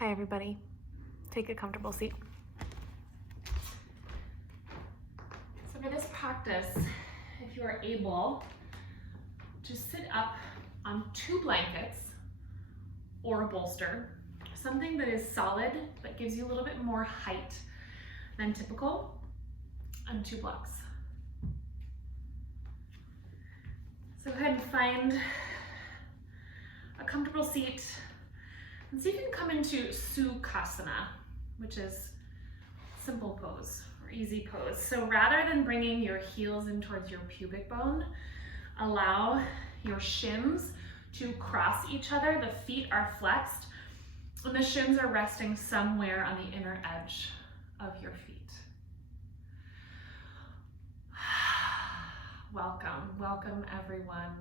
Hi everybody, take a comfortable seat. So for this practice, if you are able to sit up on 2 blankets or a bolster, something that is solid but gives you a little bit more height than typical, and 2 blocks. So go ahead and find a comfortable seat and see if you can come into Sukhasana, which is simple pose or easy pose. So rather than bringing your heels in towards your pubic bone, allow your shins to cross each other. The feet are flexed and the shins are resting somewhere on the inner edge of your feet. Welcome everyone.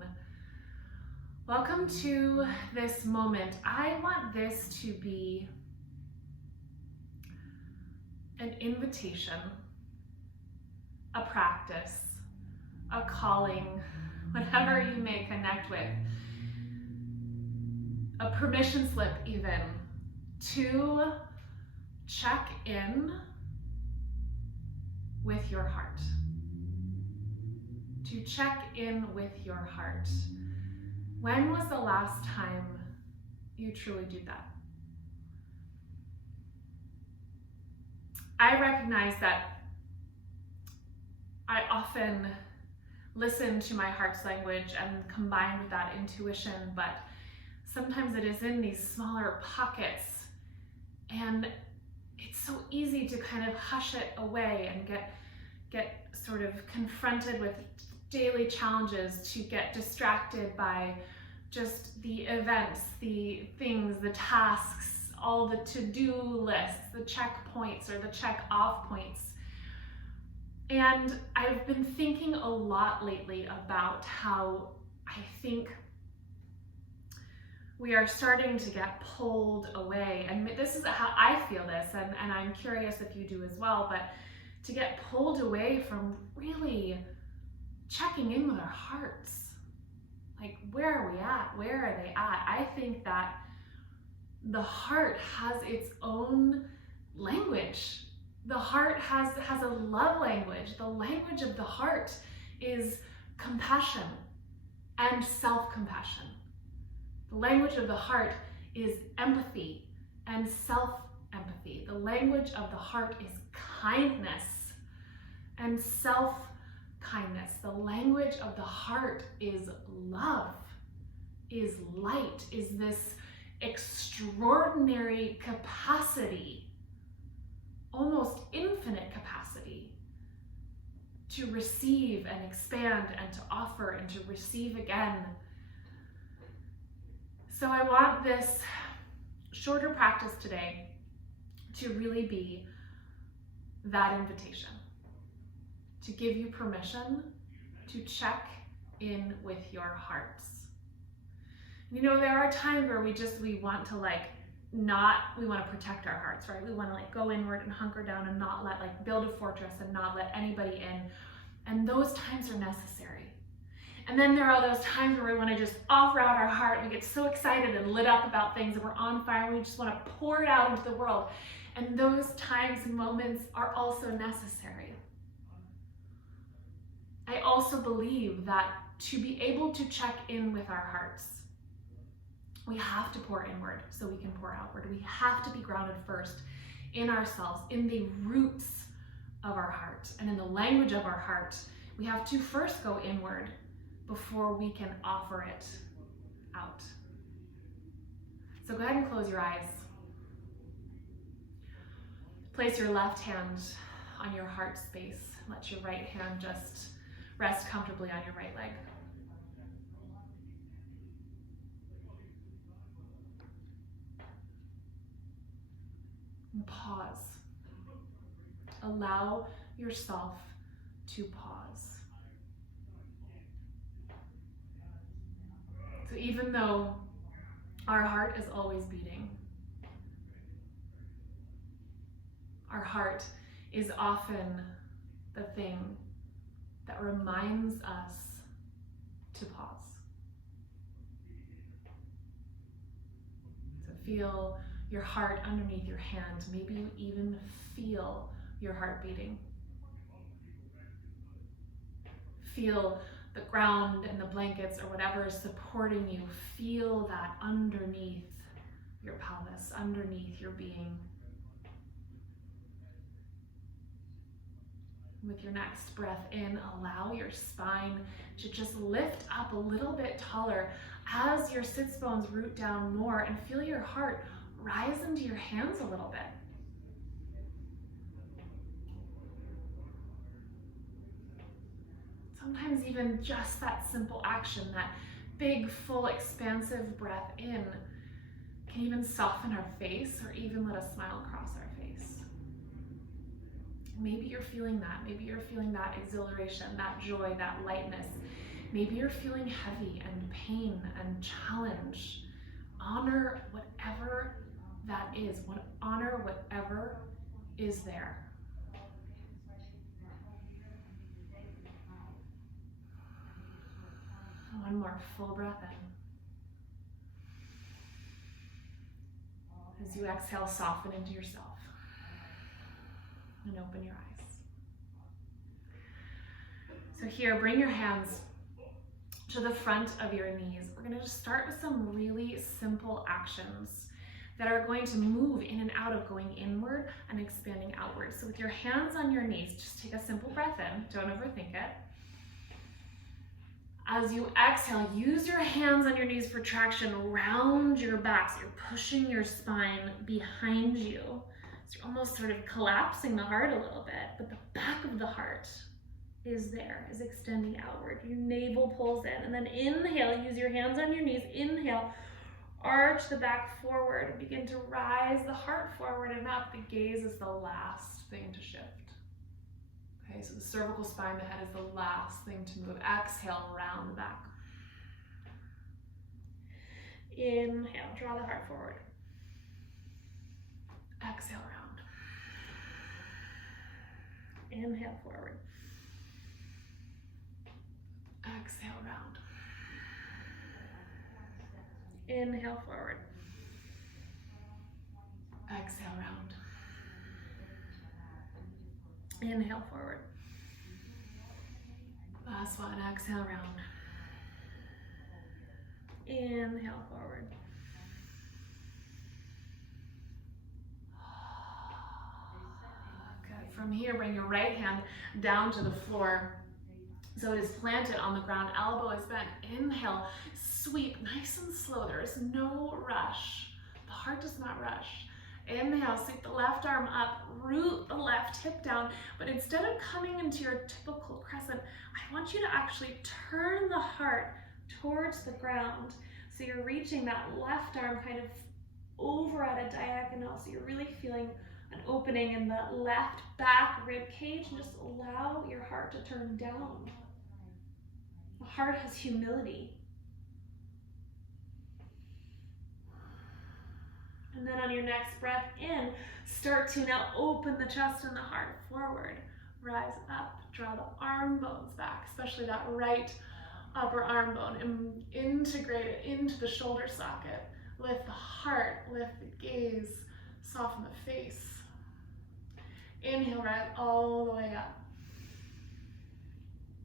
Welcome to this moment. I want this to be an invitation, a practice, a calling, whatever you may connect with, a permission slip even, to check in with your heart. To check in with your heart. When was the last time you truly did that? I recognize that I often listen to my heart's language and combine with that intuition, but sometimes it is in these smaller pockets and it's so easy to kind of hush it away and get sort of confronted with daily challenges, to get distracted by just the events, the things, the tasks, all the to-do lists, the checkpoints or the check-off points. And I've been thinking a lot lately about how I think we are starting to get pulled away. And this is how I feel this, and I'm curious if you do as well, but to get pulled away from really checking in with our hearts. Like, where are we at? Where are they at? I think that the heart has its own language. The heart has a love language. The language of the heart is compassion and self-compassion. The language of the heart is empathy and self-empathy. The language of the heart is kindness and self-kindness. The language of the heart is love, is light, is this extraordinary capacity, almost infinite capacity, to receive and expand and to offer and to receive again. So I want this shorter practice today to really be that invitation, to give you permission to check in with your hearts. You know, there are times where we want to we want to protect our hearts, right? We want to go inward and hunker down and not build a fortress and not let anybody in. And those times are necessary. And then there are those times where we want to just offer out our heart. We get so excited and lit up about things and we're on fire and we just want to pour it out into the world. And those times and moments are also necessary. I also believe that to be able to check in with our hearts, we have to pour inward so we can pour outward. We have to be grounded first in ourselves, in the roots of our heart and in the language of our heart. We have to first go inward before we can offer it out. So go ahead and close your eyes. Place your left hand on your heart space. Let your right hand just rest comfortably on your right leg. And pause. Allow yourself to pause. So even though our heart is always beating, our heart is often the thing that reminds us to pause. So feel your heart underneath your hand. Maybe you even feel your heart beating. Feel the ground and the blankets or whatever is supporting you. Feel that underneath your pelvis, underneath your being. With your next breath in, allow your spine to just lift up a little bit taller as your sits bones root down more, and feel your heart rise into your hands a little bit. Sometimes even just that simple action, that big, full, expansive breath in, can even soften our face or even let a smile cross our face. Maybe you're feeling that. Maybe you're feeling that exhilaration, that joy, that lightness. Maybe you're feeling heavy and pain and challenge. Honor whatever that is. Honor whatever is there. One more full breath in. As you exhale, soften into yourself and open your eyes. So here, bring your hands to the front of your knees. We're going to just start with some really simple actions that are going to move in and out of going inward and expanding outward. So with your hands on your knees, just take a simple breath in. Don't overthink it. As you exhale, use your hands on your knees for traction around your back. So you're pushing your spine behind you. So you're almost sort of collapsing the heart a little bit, but the back of the heart is extending outward. Your navel pulls in, and then inhale, use your hands on your knees. Inhale, arch the back forward. Begin to rise the heart forward and up. The gaze is the last thing to shift. Okay, so the cervical spine, the head is the last thing to move. Exhale, round the back. Inhale, draw the heart forward. Exhale, round. Inhale, forward. Exhale, round. Inhale, forward. Exhale, round. Inhale, forward. Last one, exhale, round. Inhale, forward. Good. From here, bring your right hand down to the floor. So it is planted on the ground, elbow is bent. Inhale, sweep nice and slow. There is no rush. The heart does not rush. Inhale, sweep the left arm up, root the left hip down, but instead of coming into your typical crescent, I want you to actually turn the heart towards the ground. So you're reaching that left arm kind of over at a diagonal. So you're really feeling an opening in the left back rib cage, and just allow your heart to turn down. The heart has humility. And then on your next breath in, start to now open the chest and the heart forward. Rise up, draw the arm bones back, especially that right upper arm bone, and integrate it into the shoulder socket. Lift the heart, lift the gaze, soften the face. Inhale, rise all the way up.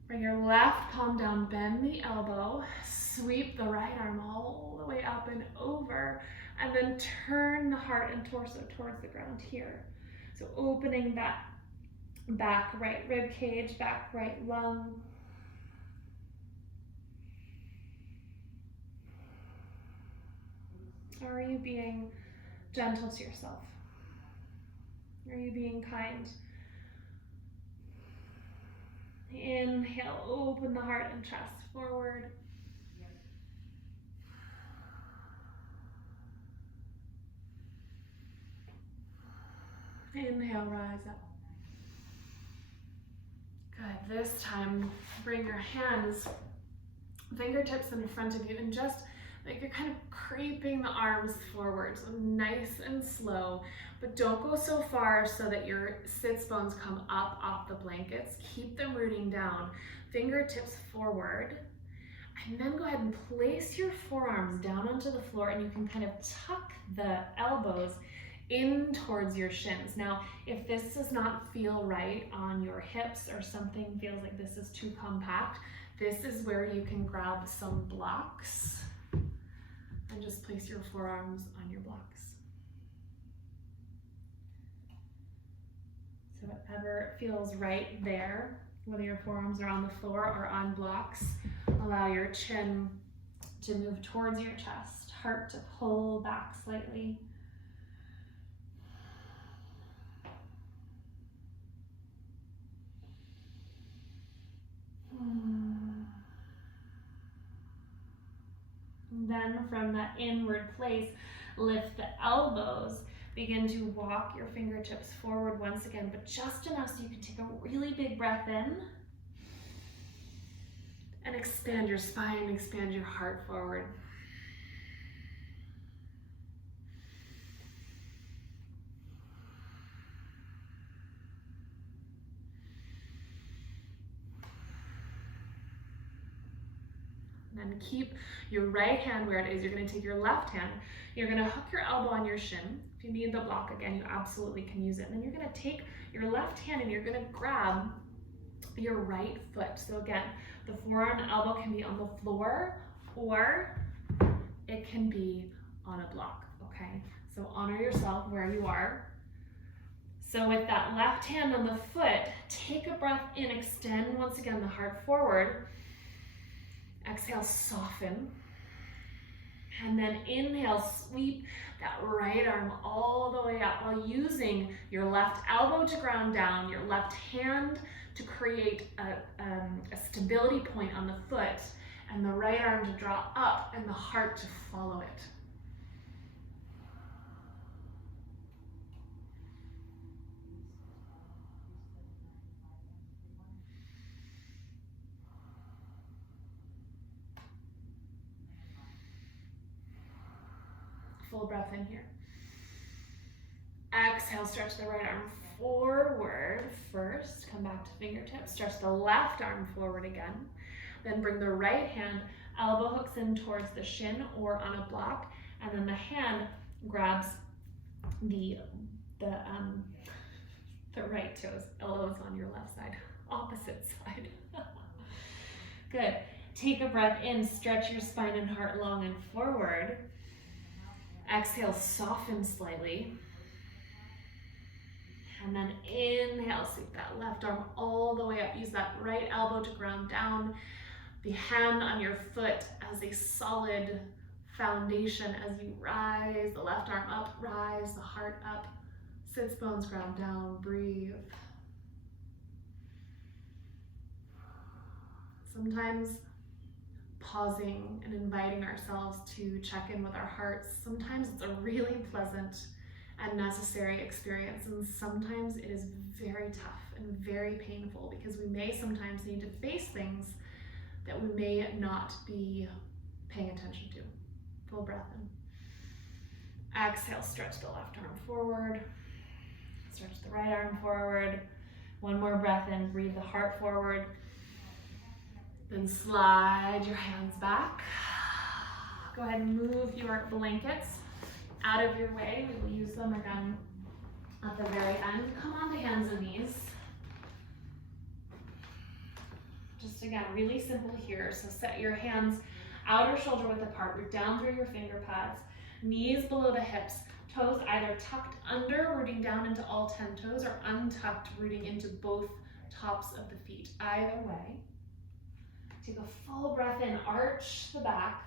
Bring your left palm down, bend the elbow, sweep the right arm all the way up and over, and then turn the heart and torso towards the ground here. So opening that back right rib cage, back right lung. Are you being gentle to yourself? Are you being kind? Inhale, open the heart and chest forward. Inhale, rise up. Good. This time, bring your hands, fingertips in front of you, and just like you're kind of creeping the arms forward, so nice and slow, but don't go so far so that your sits bones come up off the blankets. Keep them rooting down. Fingertips forward, And then go ahead and place your forearms down onto the floor, and you can kind of tuck the elbows in towards your shins. Now, if this does not feel right on your hips or something feels like this is too compact, this is where you can grab some blocks and just place your forearms on your blocks. So whatever feels right there, whether your forearms are on the floor or on blocks, allow your chin to move towards your chest, heart to pull back slightly. Then from that inward place, lift the elbows. Begin to walk your fingertips forward once again, but just enough so you can take a really big breath in and expand your spine, expand your heart forward. And then keep your right hand where it is. You're going to take your left hand. You're going to hook your elbow on your shin. If you need the block again, you absolutely can use it. And then you're going to take your left hand and you're going to grab your right foot. So again, the forearm and elbow can be on the floor or it can be on a block, okay? So honor yourself where you are. So with that left hand on the foot, take a breath in, extend once again the heart forward. Exhale, soften. And then inhale, sweep that right arm all the way up while using your left elbow to ground down, your left hand to create a stability point on the foot, and the right arm to draw up and the heart to follow it. Full breath in here. Exhale, stretch the right arm forward first. Come back to fingertips. Stretch the left arm forward again. Then bring the right hand, elbow hooks in towards the shin or on a block. And then the hand grabs the right toes. Elbows on your left side. Opposite side. Good. Take a breath in. Stretch your spine and heart long and forward. Exhale, soften slightly. And then inhale, sweep that left arm all the way up. Use that right elbow to ground down. The hand on your foot as a solid foundation as you rise. The left arm up, rise, the heart up. Sits bones ground down, breathe. Sometimes pausing and inviting ourselves to check in with our hearts. Sometimes it's a really pleasant and necessary experience, and sometimes it is very tough and very painful because we may sometimes need to face things that we may not be paying attention to. Full breath in. Exhale, stretch the left arm forward. Stretch the right arm forward. One more breath in, breathe the heart forward. Then slide your hands back. Go ahead and move your blankets out of your way. We will use them again at the very end. Come on to hands and knees. Just again, really simple here. So set your hands outer shoulder width apart. Root down through your finger pads. Knees below the hips. Toes either tucked under, rooting down into all 10 toes, or untucked, rooting into both tops of the feet. Either way. Take a full breath in, arch the back,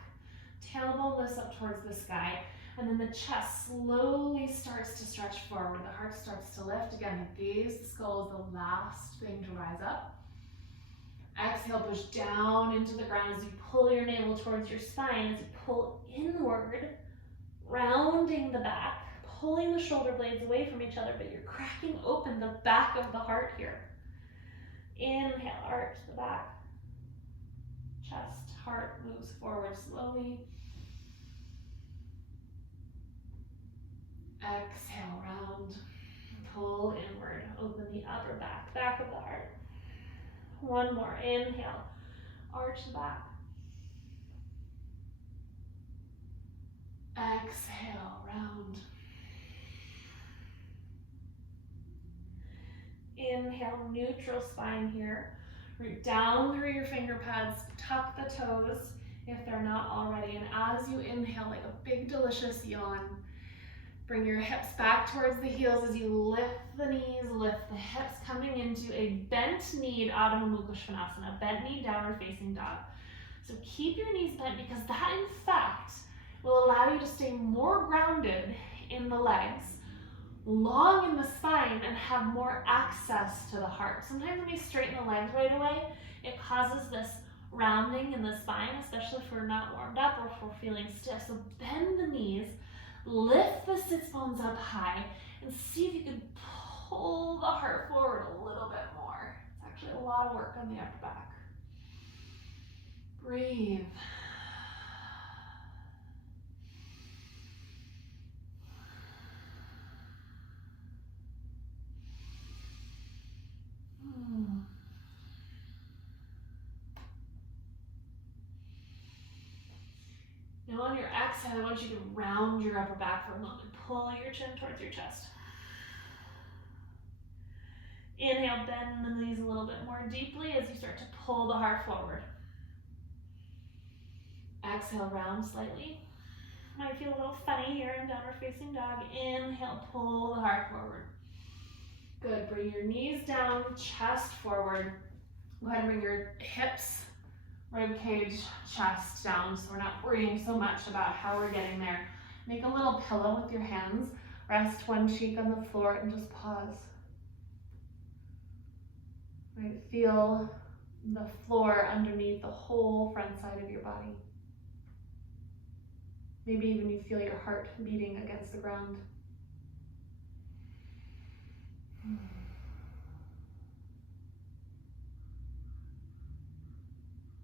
tailbone lifts up towards the sky, and then the chest slowly starts to stretch forward. The heart starts to lift. Again, the gaze, the skull is the last thing to rise up. Exhale, push down into the ground as you pull your navel towards your spine, as you pull inward, rounding the back, pulling the shoulder blades away from each other, but you're cracking open the back of the heart here. Inhale, arch the back. Chest, heart moves forward slowly. Exhale, round, pull inward, open the upper back, back of the heart. One more, inhale, arch the back. Exhale, round. Inhale, neutral spine here. Root down through your finger pads, tuck the toes if they're not already. And as you inhale, like a big delicious yawn, bring your hips back towards the heels as you lift the knees, lift the hips, coming into a bent knee, Adho Mukha Svanasana, bent knee, downward facing dog. So keep your knees bent because that, in fact, will allow you to stay more grounded in the legs, long in the spine, and have more access to the heart. Sometimes when we straighten the legs right away, it causes this rounding in the spine, especially if we're not warmed up or if we're feeling stiff. So bend the knees, lift the sits bones up high, and see if you can pull the heart forward a little bit more. It's actually a lot of work on the upper back. Breathe. Now on your exhale, I want you to round your upper back for a moment. Pull your chin towards your chest. Inhale, bend the knees a little bit more deeply as you start to pull the heart forward. Exhale, round slightly. Might feel a little funny here in downward facing dog. Inhale, pull the heart forward. Good, bring your knees down, chest forward. Go ahead and bring your hips, rib cage, chest down, so we're not worrying so much about how we're getting there. Make a little pillow with your hands. Rest one cheek on the floor and just pause. Right, feel the floor underneath the whole front side of your body. Maybe even you feel your heart beating against the ground.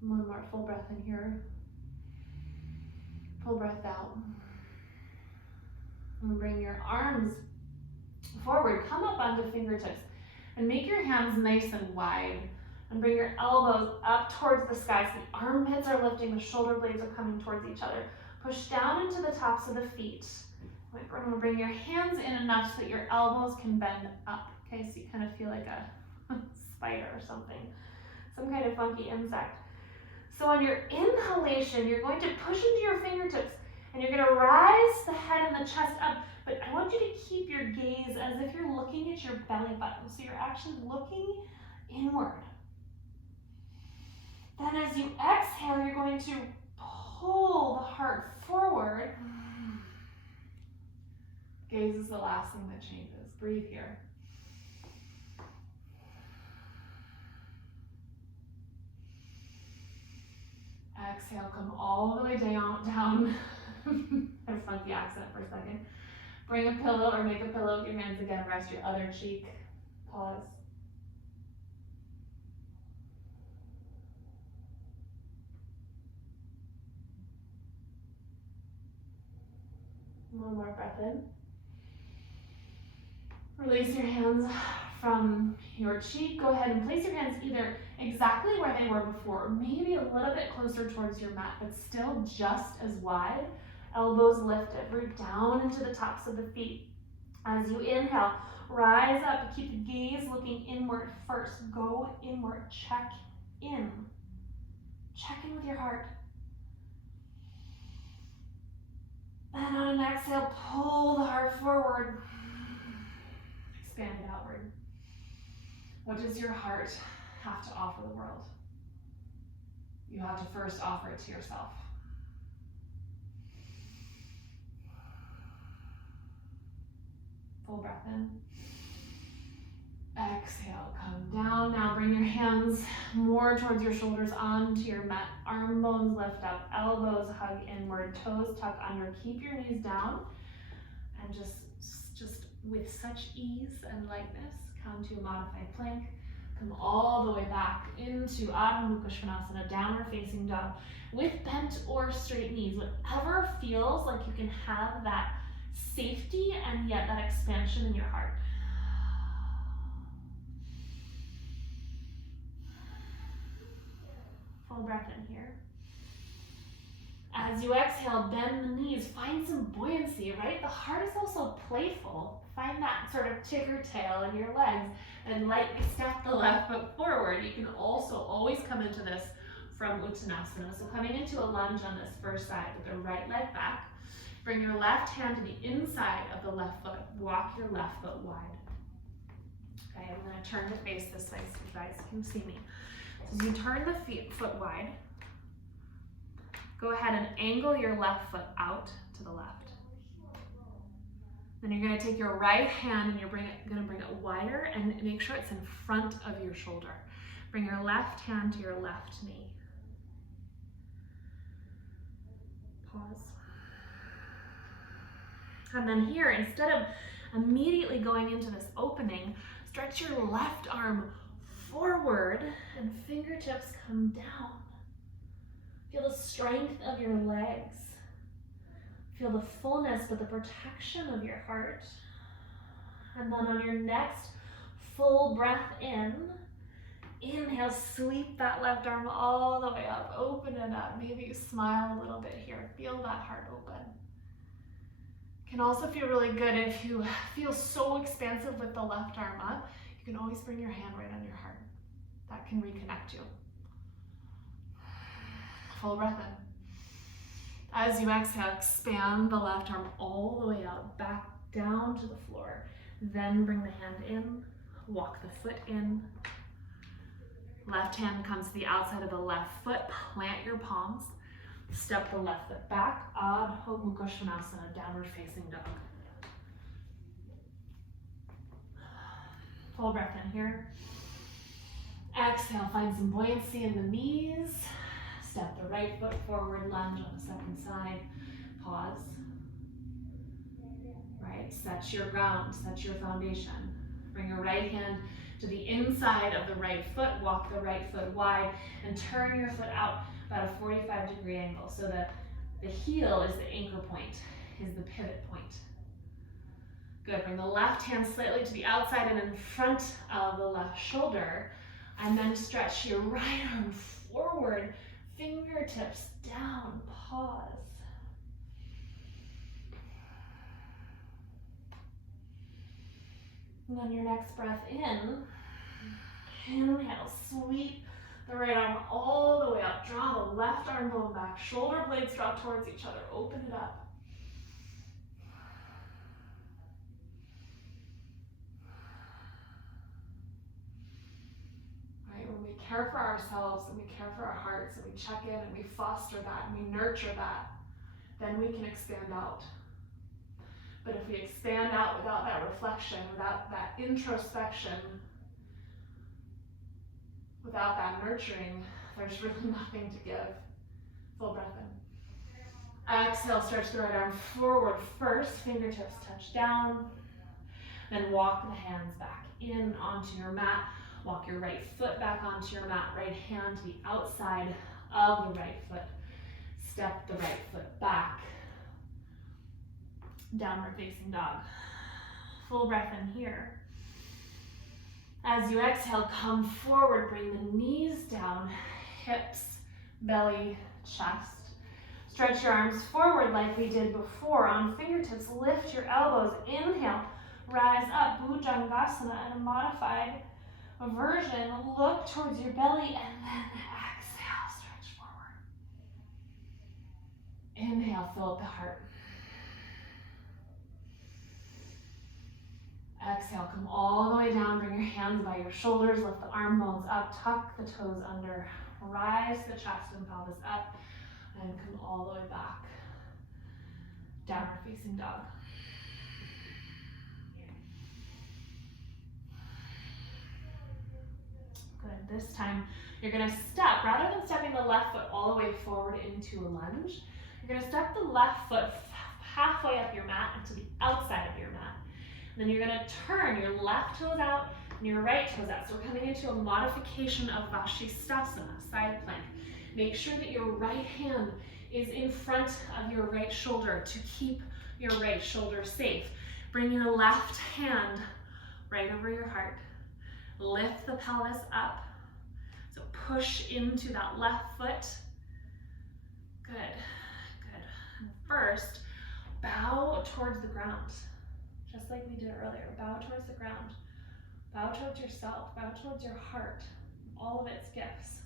One more full breath in here. Full breath out. And bring your arms forward. Come up onto fingertips. And make your hands nice and wide. And bring your elbows up towards the sky. So the armpits are lifting, the shoulder blades are coming towards each other. Push down into the tops of the feet. We're going to bring your hands in enough so that your elbows can bend up. Okay, so you kind of feel like a spider or something. Some kind of funky insect. So on your inhalation, you're going to push into your fingertips and you're going to rise the head and the chest up. But I want you to keep your gaze as if you're looking at your belly button. So you're actually looking inward. Then as you exhale, you're going to pull the heart forward. Gaze is the last thing that changes. Breathe here. Exhale, come all the way down. I funked the accent for a second. Bring a pillow or make a pillow with your hands again. Rest your other cheek. Pause. One more breath in. Release your hands from your cheek. Go ahead and place your hands either exactly where they were before, or maybe a little bit closer towards your mat, but still just as wide. Elbows lifted. Root down into the tops of the feet. As you inhale, rise up. Keep the gaze looking inward first. Go inward. Check in. Check in with your heart. And on an exhale, pull the heart forward. Expand it outward. What does your heart have to offer the world? You have to first offer it to yourself. Full breath in. Exhale, come down. Now bring your hands more towards your shoulders onto your mat. Arm bones lift up, elbows hug inward, toes tuck under. Keep your knees down and just with such ease and lightness, come to a modified plank. Come all the way back into Adho Mukha Svanasana, downward facing dog, with bent or straight knees. Whatever feels like you can have that safety and yet that expansion in your heart. Full breath in here. As you exhale, bend the knees, find some buoyancy, right? The heart is also playful. Find that sort of ticker tail in your legs and lightly step the left foot forward. You can also always come into this from Uttanasana. So coming into a lunge on this first side with the right leg back. Bring your left hand to the inside of the left foot. Walk your left foot wide. Okay, I'm going to turn to face this way so you guys can see me. So as you turn the foot wide, go ahead and angle your left foot out to the left. Then you're going to take your right hand and you're going to bring it wider and make sure it's in front of your shoulder. Bring your left hand to your left knee. Pause. And then here, instead of immediately going into this opening, stretch your left arm forward and fingertips come down. Feel the strength of your legs. Feel the fullness but the protection of your heart. And then on your next full breath in, inhale, sweep that left arm all the way up, open it up. Maybe you smile a little bit here. Feel that heart open. Can also feel really good if you feel so expansive with the left arm up, you can always bring your hand right on your heart. That can reconnect you. Full breath in. As you exhale, expand the left arm all the way out, back down to the floor. Then bring the hand in, walk the foot in. Left hand comes to the outside of the left foot, plant your palms. Step the left foot back, Adho Mukha Svanasana, downward facing dog. Full breath in here. Exhale, find some buoyancy in the knees. Step the right foot forward, lunge on the second side. Pause. Right, set your ground, set your foundation. Bring your right hand to the inside of the right foot, walk the right foot wide, and turn your foot out about a 45-degree angle. So the heel is the anchor point, is the pivot point. Good, bring the left hand slightly to the outside and in front of the left shoulder, and then stretch your right arm forward, fingertips down, pause. And then your next breath in, inhale, sweep the right arm all the way up. Draw the left arm bone back. Shoulder blades drop towards each other. Open it up. Right, when we care for ourselves and we care for our hearts and we check in and we foster that and we nurture that, then we can expand out. But if we expand out without that reflection, without that introspection, without that nurturing, there's really nothing to give. Full breath in. Exhale, stretch the right arm forward first, fingertips touch down. Then walk the hands back in onto your mat. Walk your right foot back onto your mat, right hand to the outside of the right foot. Step the right foot back. Downward facing dog. Full breath in here. As you exhale, come forward, bring the knees down, hips, belly, chest. Stretch your arms forward like we did before. On fingertips, lift your elbows. Inhale, rise up, Bhujangasana, and a modified version. Look towards your belly and then exhale, stretch forward. Inhale, fill up the heart. Exhale, come all the way down, bring your hands by your shoulders, lift the arm bones up, tuck the toes under, rise the chest and pelvis up, and come all the way back. Downward facing dog. Good, this time you're gonna step, rather than stepping the left foot all the way forward into a lunge, you're gonna step the left foot halfway up your mat and to the outside of your mat. Then you're gonna turn your left toes out and your right toes out. So we're coming into a modification of Vashisthasana, side plank. Make sure that your right hand is in front of your right shoulder to keep your right shoulder safe. Bring your left hand right over your heart. Lift the pelvis up. So push into that left foot. Good. First, bow towards the ground, just like we did earlier. Bow towards the ground. Bow towards yourself. Bow towards your heart, all of its gifts.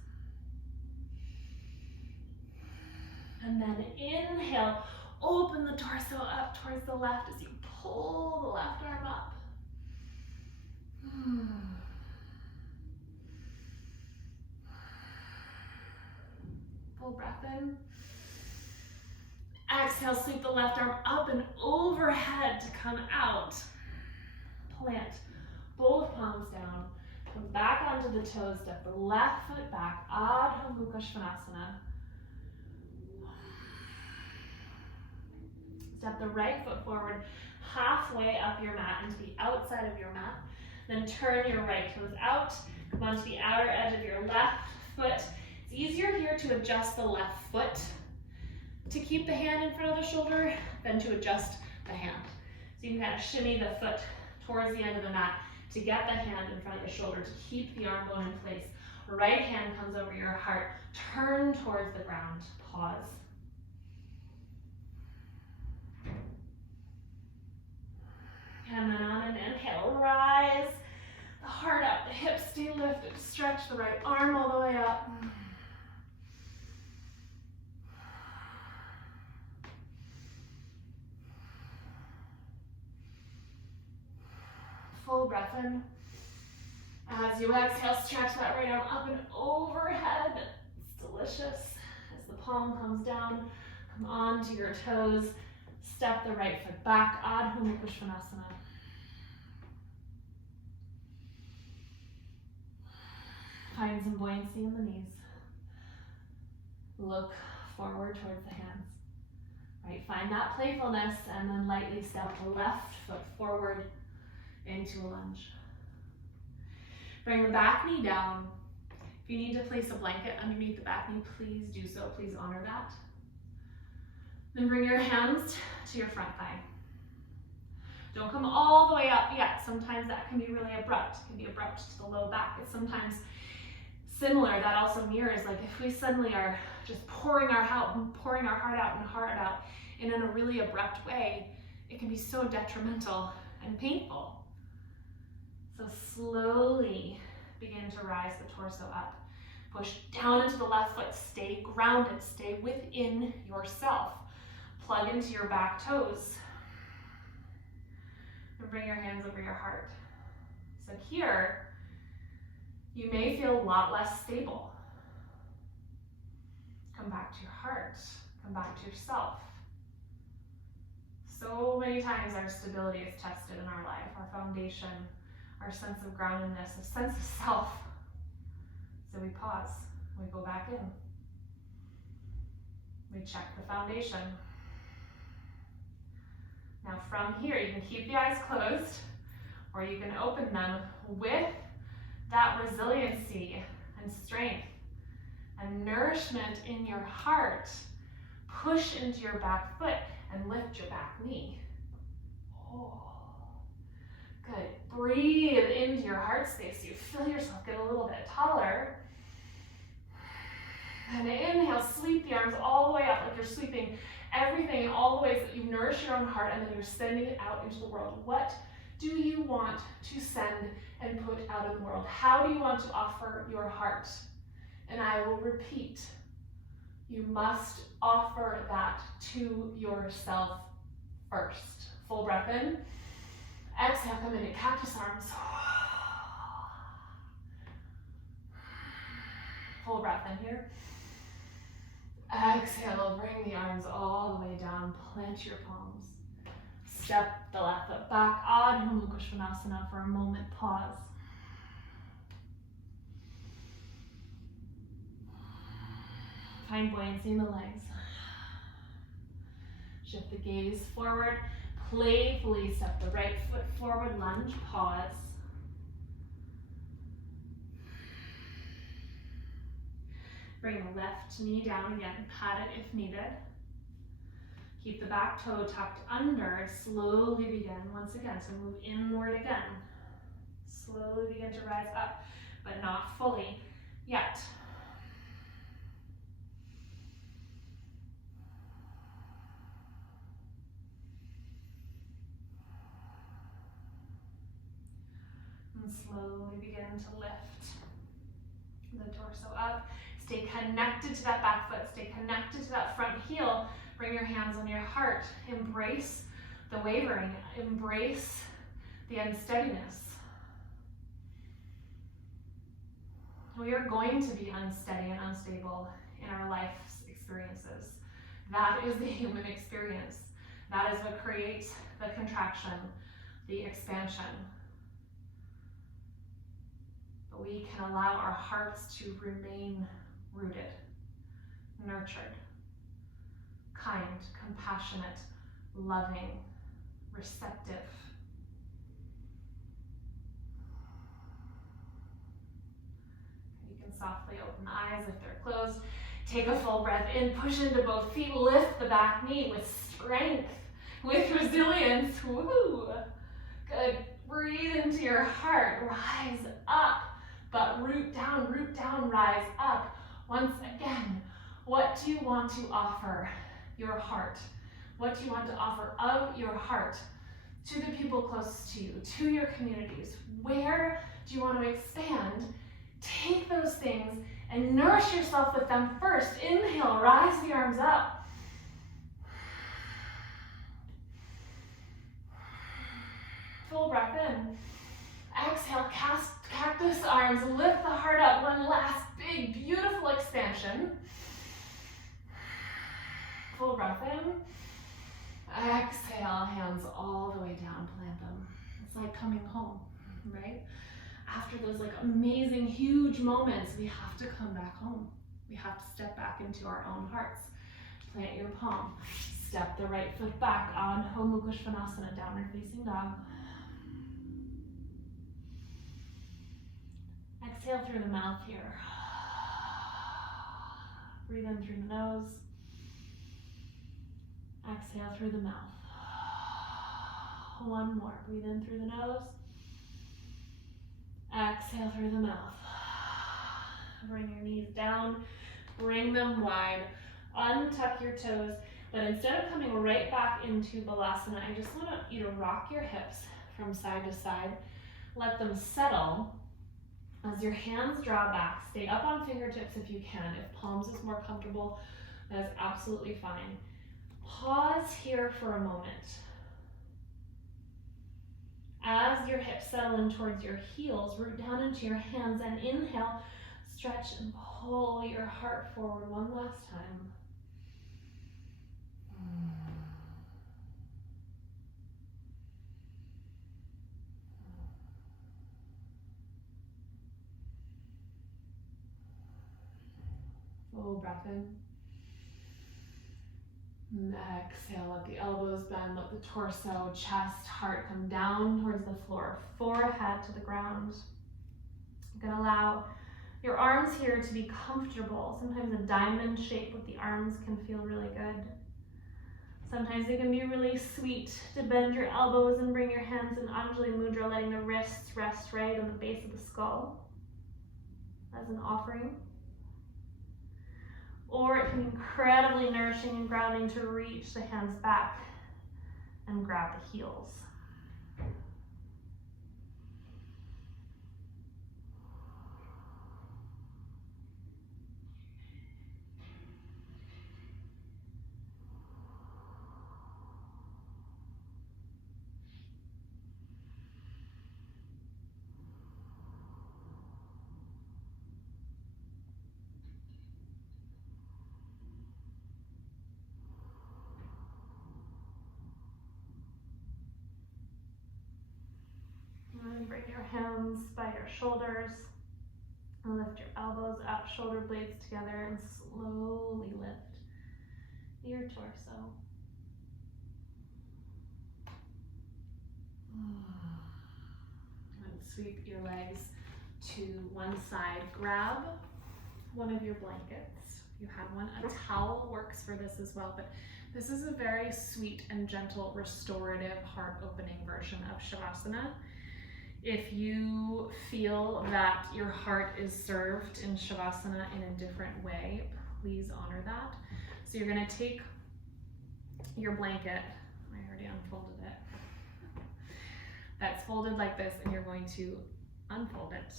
And then inhale, open the torso up towards the left as you pull the left arm up. Full breath in. Exhale, sweep the left arm up and overhead to come out. Plant both palms down. Come back onto the toes, step the left foot back, Adho Mukha Svanasana. Step the right foot forward, halfway up your mat into the outside of your mat. Then turn your right toes out, come onto the outer edge of your left foot. It's easier here to adjust the left foot to keep the hand in front of the shoulder than to adjust the hand. So you can kind of shimmy the foot towards the end of the mat to get the hand in front of the shoulder to keep the arm bone in place. Right hand comes over your heart, turn towards the ground, pause. And then on an inhale, rise the heart up, the hips stay lifted, stretch the right arm all the way up. Full breath in. As you exhale, stretch that right arm up and overhead. It's delicious. As the palm comes down, come onto your toes. Step the right foot back, Adho Mukha Svanasana. Find some buoyancy in the knees. Look forward towards the hands. Right, find that playfulness and then lightly step the left foot forward into a lunge. Bring the back knee down. If you need to place a blanket underneath the back knee, please do so. Please honor that. Then bring your hands to your front thigh. Don't come all the way up yet. Sometimes that can be really abrupt. It can be abrupt to the low back. It's sometimes similar. That also mirrors, like if we suddenly are just pouring our heart out in a really abrupt way, it can be so detrimental and painful. So slowly begin to rise the torso up. Push down into the left foot. Stay grounded. Stay within yourself. Plug into your back toes. And bring your hands over your heart. So here, you may feel a lot less stable. Come back to your heart. Come back to yourself. So many times our stability is tested in our life, our foundation, our sense of groundedness, a sense of self. So we pause, we go back in. We check the foundation. Now from here, you can keep the eyes closed, or you can open them with that resiliency and strength and nourishment in your heart. Push into your back foot and lift your back knee. Oh. Good. Breathe into your heart space. You feel yourself get a little bit taller. And inhale, sweep the arms all the way up like you're sweeping everything in all the ways that you nourish your own heart, and then you're sending it out into the world. What do you want to send and put out in the world? How do you want to offer your heart? And I will repeat, you must offer that to yourself first. Full breath in. Exhale, come into cactus arms. Full breath in here. Exhale, bring the arms all the way down. Plant your palms. Step the left foot back. Adho Mukha Svanasana for a moment. Pause. Find buoyancy in the legs. Shift the gaze forward. Playfully step the right foot forward, lunge, pause. Bring the left knee down again, pat it if needed. Keep the back toe tucked under, slowly begin once again, so move inward again. Slowly begin to rise up, but not fully yet. And slowly begin to lift the torso up. Stay connected to that back foot. Stay connected to that front heel. Bring your hands on your heart. Embrace the wavering. Embrace the unsteadiness. We are going to be unsteady and unstable in our life's experiences. That is the human experience. That is what creates the contraction, the expansion. But we can allow our hearts to remain rooted, nurtured, kind, compassionate, loving, receptive. You can softly open the eyes if they're closed. Take a full breath in, push into both feet, lift the back knee with strength, with resilience. Woo! Good. Breathe into your heart, rise up, but root down, rise up. Once again, what do you want to offer your heart? What do you want to offer of your heart to the people closest to you, to your communities? Where do you want to expand? Take those things and nourish yourself with them first. Inhale, rise the arms up. Full breath in. Exhale, cactus arms, lift the heart up. One last big, beautiful expansion. Full breath in. Exhale, hands all the way down, plant them. It's like coming home, right? After those amazing, huge moments, we have to come back home. We have to step back into our own hearts. Plant your palm. Step the right foot back on Adho Mukha Svanasana, downward facing dog. Exhale through the mouth here. Breathe in through the nose. Exhale through the mouth. One more. Breathe in through the nose. Exhale through the mouth. Bring your knees down. Bring them wide. Untuck your toes. But instead of coming right back into Balasana, I just want you to rock your hips from side to side. Let them settle. As your hands draw back, stay up on fingertips if you can. If palms is more comfortable, that is absolutely fine. Pause here for a moment. As your hips settle in towards your heels, root down into your hands and inhale, stretch and pull your heart forward one last time. Full breath in. And exhale, let the elbows bend, let the torso, chest, heart come down towards the floor, forehead to the ground. You can allow your arms here to be comfortable. Sometimes a diamond shape with the arms can feel really good. Sometimes they can be really sweet to bend your elbows and bring your hands in Anjali Mudra, letting the wrists rest right on the base of the skull as an offering. Or it can be incredibly nourishing and grounding to reach the hands back and grab the heels. And bring your hands by your shoulders and lift your elbows up, shoulder blades together, and slowly lift your torso. And sweep your legs to one side. Grab one of your blankets. If you have one, a towel works for this as well, but this is a very sweet and gentle, restorative, heart-opening version of Shavasana. If you feel that your heart is served in Shavasana in a different way, please honor that. So you're going to take your blanket, I already unfolded it, that's folded like this, and you're going to unfold it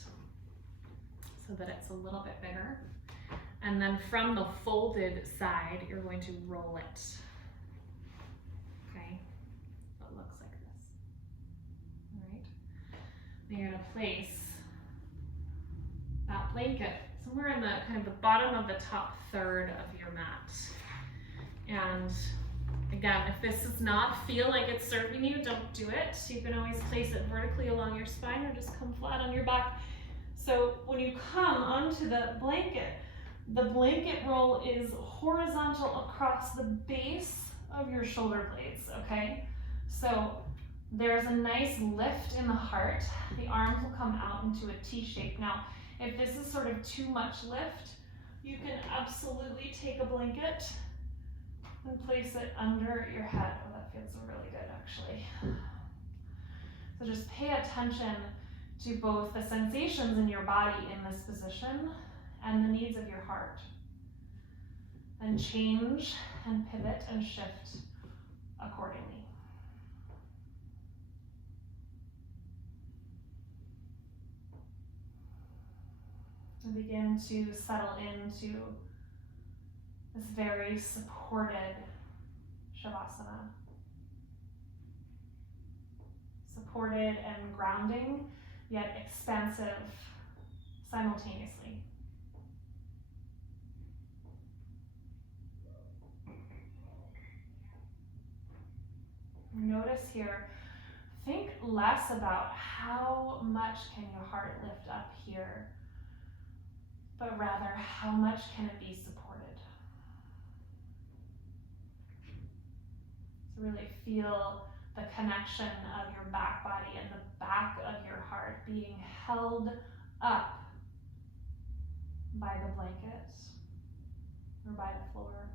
so that it's a little bit bigger. And then from the folded side, you're going to roll it. Okay, it looks like this. All right, then you're gonna place that blanket somewhere in the kind of the bottom of the top third of your mat. And again, if this does not feel like it's serving you, don't do it. You can always place it vertically along your spine or just come flat on your back. So when you come onto the blanket roll is horizontal across the base of your shoulder blades, okay? So there's a nice lift in the heart. The arms will come out into a T shape. Now, if this is sort of too much lift, you can absolutely take a blanket and place it under your head. Oh, that feels really good, actually. So just pay attention to both the sensations in your body in this position and the needs of your heart. Then change and pivot and shift accordingly. And begin to settle into this very supported Shavasana. Supported and grounding, yet expansive simultaneously. Notice here, think less about how much can your heart lift up here, but rather how much can it be supported. So really feel the connection of your back body and the back of your heart being held up by the blanket or by the floor.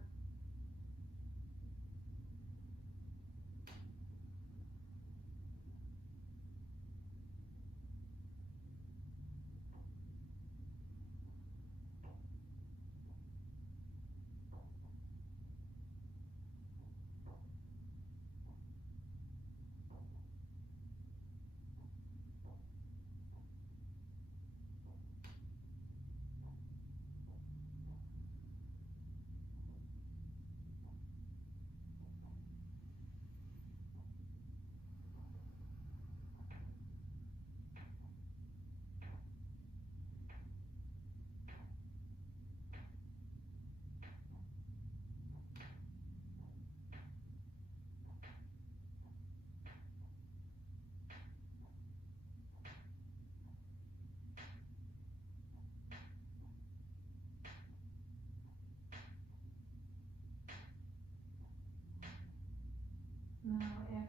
Now, if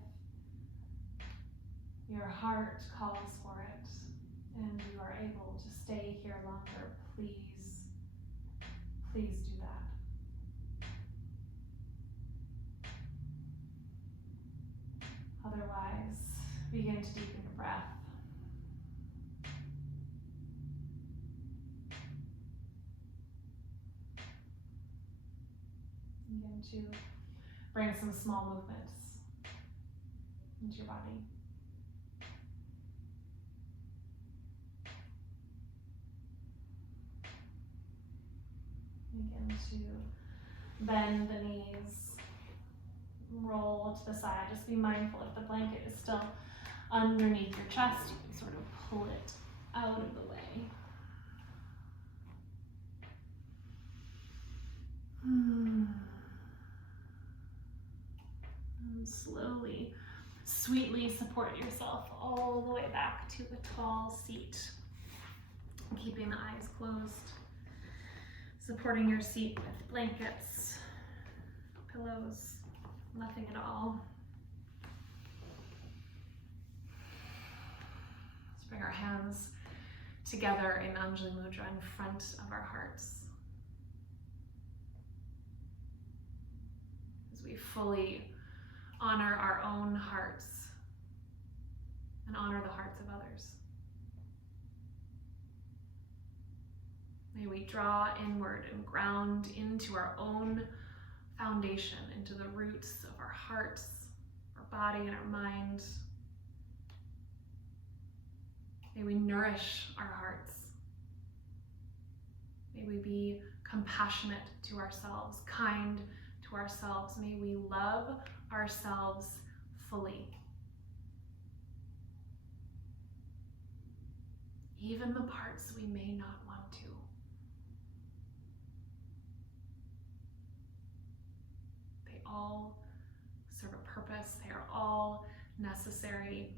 your heart calls for it and you are able to stay here longer, please do that. Otherwise, begin to deepen your breath. Begin to bring some small movements into your body. Begin to bend the knees, roll to the side. Just be mindful if the blanket is still underneath your chest, you can sort of pull it out of the way. And slowly, sweetly support yourself all the way back to a tall seat, keeping the eyes closed. Supporting your seat with blankets, pillows, nothing at all. Let's bring our hands together in Anjali Mudra in front of our hearts. As we fully honor our own hearts and honor the hearts of others. May we draw inward and ground into our own foundation, into the roots of our hearts, our body, and our mind. May we nourish our hearts. May we be compassionate to ourselves, kind to ourselves. May we love ourselves fully. Even the parts we may not want to. They all serve a purpose. They are all necessary.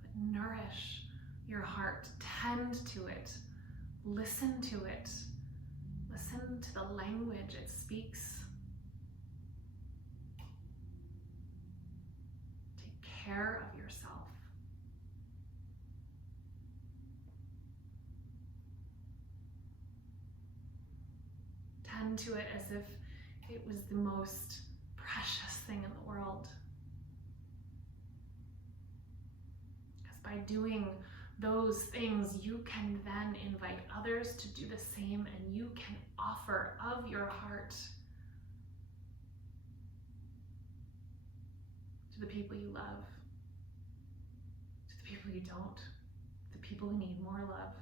But nourish your heart. Tend to it. Listen to it. Listen to the language it speaks. Take care of yourself. Tend to it as if it was the most precious thing in the world. Because by doing those things, you can then invite others to do the same, and you can offer of your heart to the people you love, to the people you don't, the people who need more love,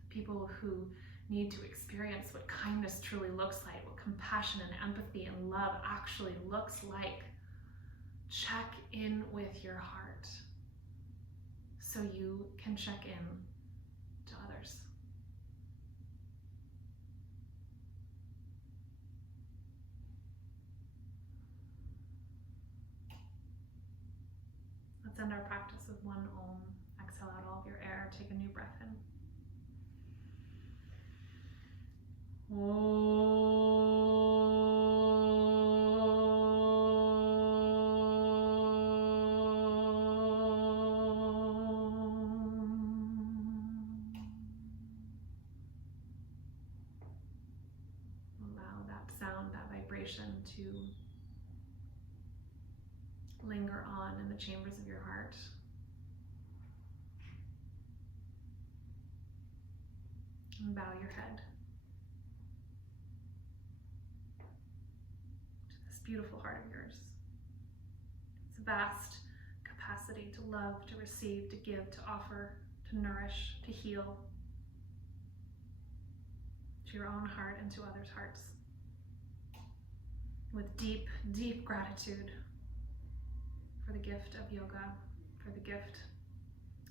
the people who need to experience what kindness truly looks like, what compassion and empathy and love actually looks like. Check in with your heart so you can check in to others. Let's end our practice with one Om. Exhale out all of your air. Take a new breath in. Allow that sound, that vibration to linger on in the chambers of your heart. And bow your head to this beautiful heart of yours. It's a vast capacity to love, to receive, to give, to offer, to nourish, to heal, to your own heart and to others' hearts. With deep, deep gratitude for the gift of yoga, for the gift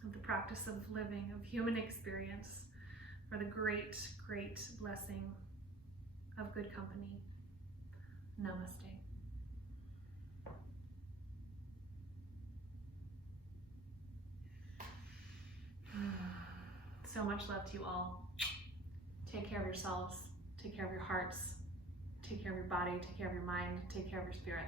of the practice of living, of human experience, for the great, great blessing of good company. Namaste. So much love to you all. Take care of yourselves. Take care of your hearts. Take care of your body. Take care of your mind. Take care of your spirit.